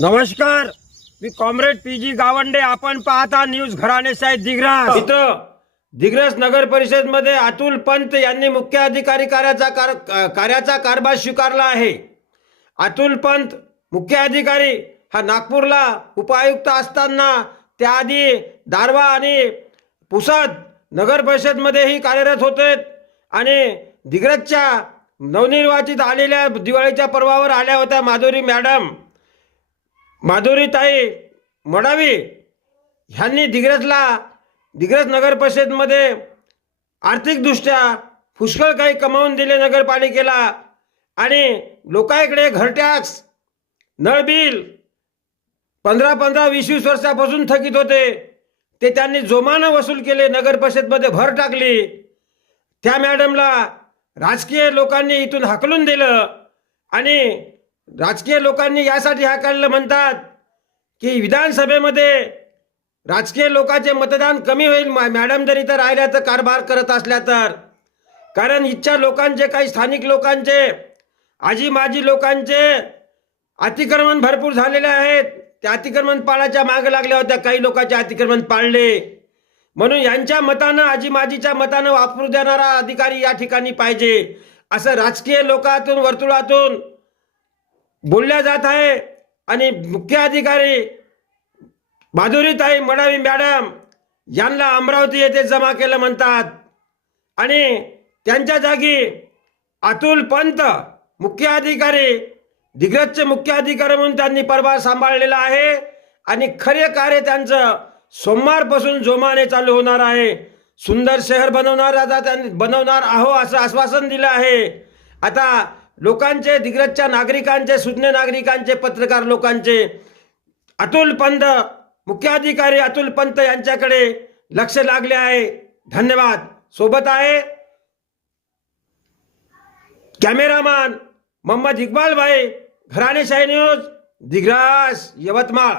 नमस्कार मी comrade P G Gawande. आपण पाहता न्यूज घराणे साहेब दिग्रास. मित्र दिग्रस नगर परिषदमध्ये अतुल पंत यांनी मुख्य अधिकारी कार्याचा कार कार्याचा कारभार स्वीकारला आहे. अतुल पंत मुख्य अधिकारी हा नागपूरला उपायुक्त असताना त्याआधी दारवा आणि पुसद नगर परिषदमध्येही कार्यरत होते आणि दिग्रजच्या नवनिर्वाचित आलेल्या दिवाळीच्या पर्वावर आल्या होत्या माधुरी मॅडम. माधुरीताई मडावी ह्यांनी दिग्रजला दिग्रज नगर परिषदमध्ये आर्थिकदृष्ट्या पुष्कळ काही कमावून दिले नगरपालिकेला आणि लोकांकडे घर टॅक्स नळ बिल पंधरा पंधरा वीस वीस वर्षापासून थकीत होते. ते त्यांनी जोमानं वसूल केले नगर परिषदमध्ये भर टाकली. त्या मॅडमला राजकीय लोकांनी इथून हाकलून दिलं आणि राजकीय लोकांनी यासाठी हाकललं म्हणतात की विधानसभेमध्ये राजकीय लोकांचे मतदान कमी होईल मॅडम जर इथं राहिल्या तर कारभार करत असल्या तर. कारण इच्छा लोकांचे काही स्थानिक लोकांचे आजी माजी लोकांचे अतिक्रमण भरपूर झालेले आहेत. त्या अतिक्रमण पाळाच्या मागे लागल्या होत्या काही लोकांचे अतिक्रमण पाळले. म्हणून यांच्या मतानं आजी माजीच्या मतानं वापरू देणारा अधिकारी या ठिकाणी पाहिजे. असं राजकीय लोकातून वर्तुळातून बोलल्या जात आहे आणि मुख्य अधिकारी माधुरीताई मडावी मॅडम यांना अमरावती येथे जमा केलं म्हणतात. आणि त्यांच्या जागी अतुल पंत मुख्य अधिकारी दिग्रजचे मुख्य अधिकारी म्हणून त्यांनी परभार सांभाळलेला आहे. आणि खरे कार्य त्यांचं सोमवारपासून जोमाने चालू होणार आहे. सुंदर शहर बनवणार आता त्यांनी बनवणार आहो असं आश्वासन दिलं आहे. आता लोकांचे दिग्रजच्या नागरिकांचे सुज्ञ नागरिकांचे पत्रकार लोकांचे. अतुल पंत मुख्याधिकारी अतुल पंत यांच्याकडे लक्ष लागले आहे. धन्यवाद. सोबत आहे कॅमेरामॅन मोहम्मद इक्बाल भाई. घराणेशाही न्यूज दिग्रास यवतमाळ.